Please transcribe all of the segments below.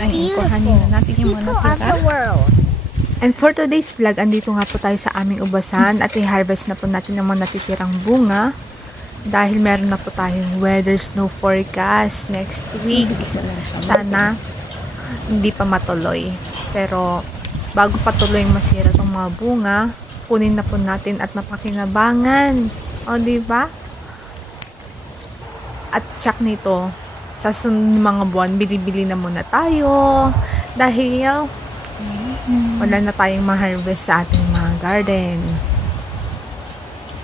Ay, kuhanin na natin yung mga natira. And for today's vlog, andito nga po tayo sa aming ubasan at i-harvest na po natin ang mga natitirang bunga dahil meron na po tayong weather snow forecast next week. Sana hindi pa matuloy. Pero bago patuloy masira tong mga bunga, kunin na po natin at mapakinabangan. O, diba? At tsak nito, sa sunod mga buwan, bili-bili na muna tayo dahil wala na tayong ma-harvest sa ating mga garden.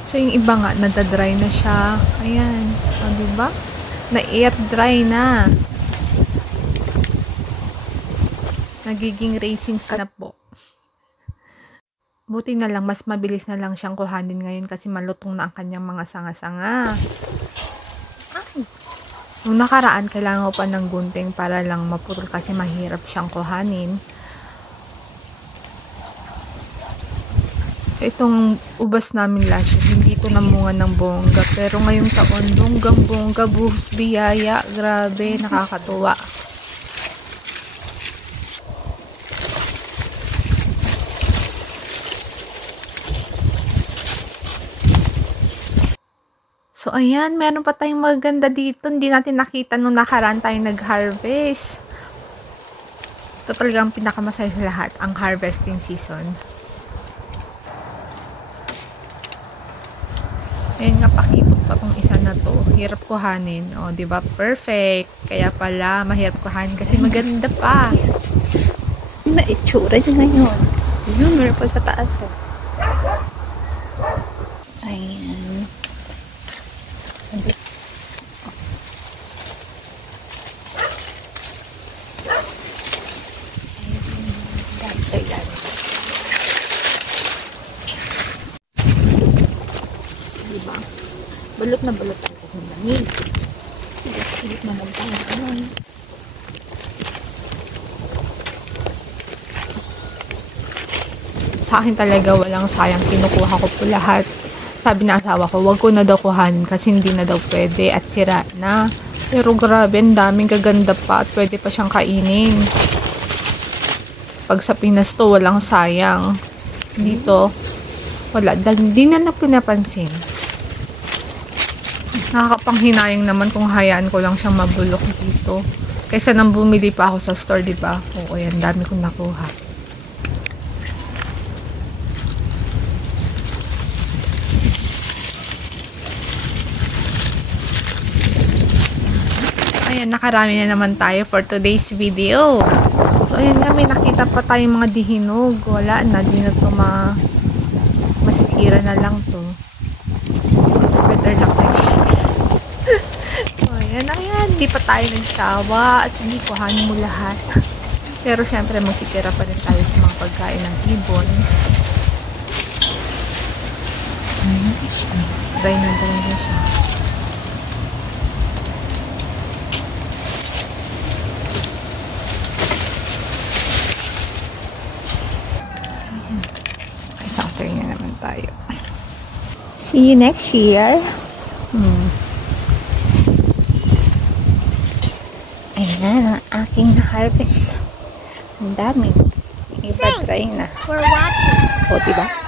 So, yung iba nga, nadadry na siya. Ayan. O, diba? Na-air dry na. Nagiging raisins na po. Buti na lang, mas mabilis na lang siyang kuhanin ngayon kasi malutong na ang kanyang mga sanga-sanga. Nung nakaraan, kailangan ko pa ng gunting para lang maputol kasi mahirap siyang kuhanin. So, itong ubas namin last year, hindi ko namunga ng bongga. Pero ngayong taon, bonggang-bongga, buhos biyaya. Grabe, nakakatuwa. So, ayan, meron pa tayong maganda dito. Hindi natin nakita nung nakaraan tayo nag-harvest. Ito talagang pinakamasaya sa lahat, ang harvesting season. Ayun nga, pakipot pa tong isa na to. Hirap kuhanin. O, diba? Perfect. Kaya pala, mahirap kuhanin kasi maganda pa. Ano itsura niya ngayon? Yun, meron pa sa taas. Ayan. Dahil sa ilalim. Diba? Balot na balot ang kasi lamig. Silip na lang tayo. Sa akin talaga walang sayang, kinukuha ko po lahat. Sabi na asawa ko, wag ko na daw kuhanin kasi hindi na daw pwede at sira na. Pero grabe, ang daming gaganda pa at pwede pa siyang kainin. Pag sa Pinas to, walang sayang. Dito, wala. Hindi na pinapansin. Nakakapanghinayang naman kung hayaan ko lang siyang mabulok dito. Kaysa nang bumili pa ako sa store, diba? Oo, yan, dami kong nakuha. Ayan, nakarami na naman tayo for today's video. So, ayan nga, may nakita pa tayong mga dihinog. Wala na, di na ito masisira na lang to. Better luck next year. So, ayan, di pa tayo nagsawa. At sige, kuhanin mo lahat. Pero, syempre, magtitira pa rin tayo sa mga pagkain ng ibon. Dry na siya. Sakto na naman tayo. See you next year. Ayan, ang aking harvest. Ang dami. Iba dry na. For watching. O, diba?